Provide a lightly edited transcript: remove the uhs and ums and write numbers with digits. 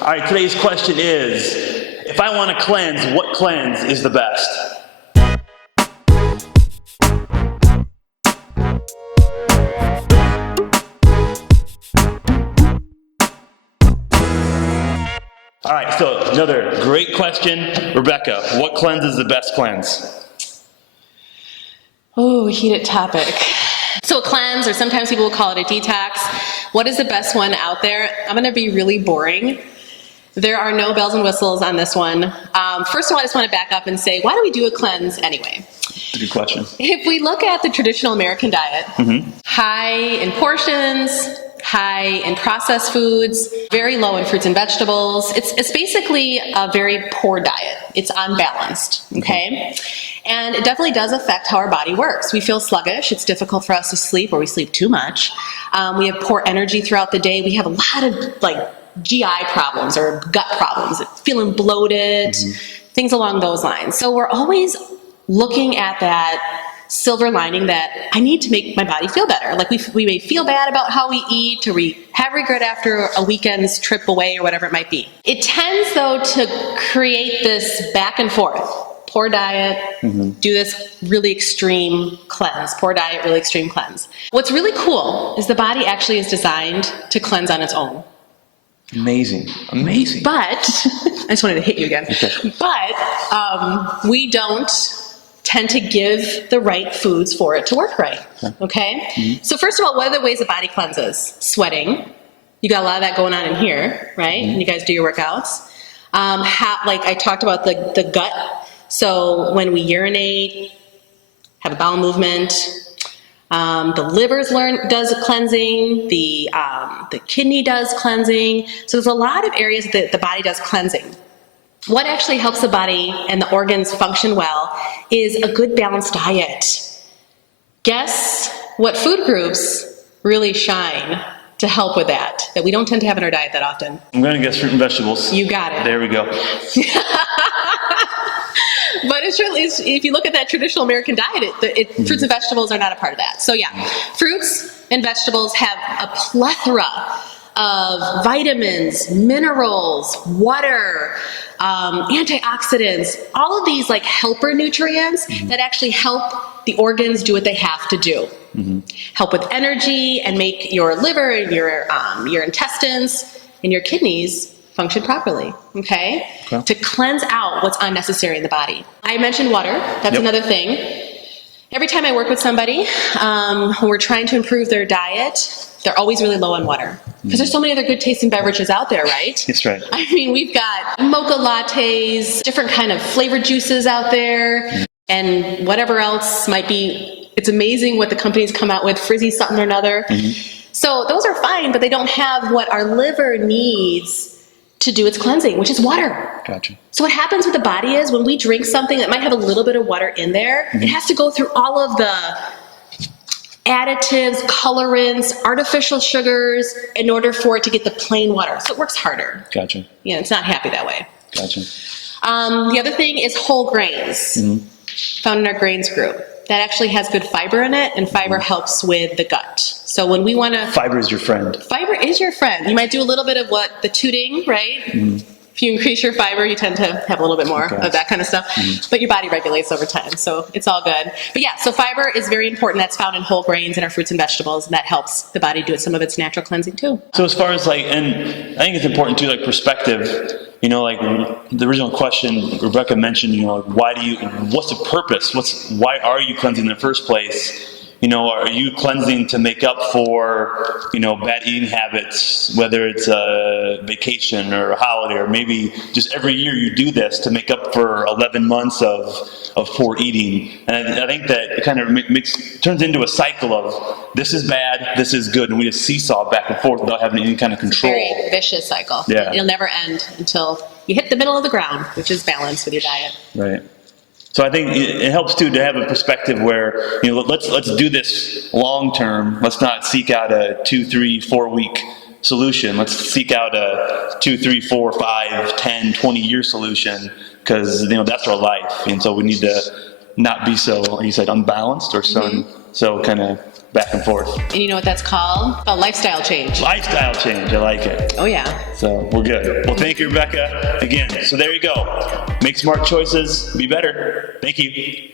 All right, today's question is, if I want to cleanse, what cleanse is the best? All right, so another great question. Rebecca, what cleanse is the best cleanse? Oh, heated topic. So a cleanse, or sometimes people will call it a detox. What is the best one out there? I'm going to be really boring. There are no bells and whistles on this one. First of all, I just want to back up and say, why do we do a cleanse anyway? That's a good question. If we look at the traditional American diet, high in portions, high in processed foods, very low in fruits and vegetables. It's basically a very poor diet. It's unbalanced, okay? And it definitely does affect how our body works. We feel sluggish. It's difficult for us to sleep, or we sleep too much. We have poor energy throughout the day. We have a lot of GI problems or gut problems, feeling bloated, things along those lines. So we're always looking at that silver lining that I need to make my body feel better. Like we may feel bad about how we eat, or we have regret after a weekend's trip away, or whatever it might be. It tends, though, to create this back and forth. Poor diet, do this really extreme cleanse. Poor diet, really extreme cleanse. What's really cool is the body actually is designed to cleanse on its own. Amazing, amazing. But, I just wanted to hit you again. Okay. But we don't tend to give the right foods for it to work right, okay? So first of all, what are the ways the body cleanses? Sweating. You got a lot of that going on in here, right? And you guys do your workouts. Like I talked about the gut. So when we urinate, have a bowel movement, the liver does a cleansing, the kidney does cleansing. So there's a lot of areas that the body does cleansing. What actually helps the body and the organs function well is a good balanced diet. Guess what food groups really shine to help with that we don't tend to have in our diet that often? I'm going to guess fruit and vegetables. You got it. There we go. But if you look at that traditional American diet, fruits and vegetables are not a part of that. So yeah, fruits and vegetables have a plethora of vitamins, minerals, water, antioxidants, all of these like helper nutrients that actually help the organs do what they have to do. Help with energy and make your liver and your intestines and your kidneys function properly, okay? To cleanse out what's unnecessary in the body. I mentioned water. That's another thing. Every time I work with somebody, when we're trying to improve their diet, they're always really low on water. Because there's so many other good tasting beverages out there, right? That's right. I mean, we've got mocha lattes, different kind of flavored juices out there, and whatever else might be. It's amazing what the companies come out with, frizzy something or another. So those are fine, but they don't have what our liver needs to do its cleansing, which is water. Gotcha. So what happens with the body is when we drink something that might have a little bit of water in there, it has to go through all of the additives, colorants, artificial sugars in order for it to get the plain water. So it works harder. Gotcha. You know, it's not happy that way. Gotcha. The other thing is whole grains, found in our grains group. That actually has good fiber in it, and fiber helps with the gut. So when we want to... Fiber is your friend. Fiber is your friend. You might do a little bit of the tooting, right? If you increase your fiber, you tend to have a little bit more of that kind of stuff. But your body regulates over time, so it's all good. But yeah, so fiber is very important. That's found in whole grains and our fruits and vegetables, and that helps the body do some of its natural cleansing too. So as far as and I think it's important too, perspective. Like the original question Rebecca mentioned, what's the purpose? Why are you cleansing in the first place? Are you cleansing to make up for, bad eating habits, whether it's a vacation or a holiday, or maybe just every year you do this to make up for 11 months of poor eating. And I think that it kind of turns into a cycle of this is bad, this is good, and we just seesaw back and forth without having any kind of control. Very vicious cycle. Yeah. It'll never end until you hit the middle of the ground, which is balance with your diet. Right. So I think it helps too to have a perspective where let's do this long term. Let's not seek out a 2, 3, 4 week solution. Let's seek out a 2, 3, 4, 5, 10, 20 year solution, because that's our life, and so we need to not be so, like you said, unbalanced or so kind of back and forth. And you know what that's called? A lifestyle change. Lifestyle change. I like it. Oh, yeah. So we're good. Well, thank you, Rebecca. Again, so there you go. Make smart choices. Be better. Thank you.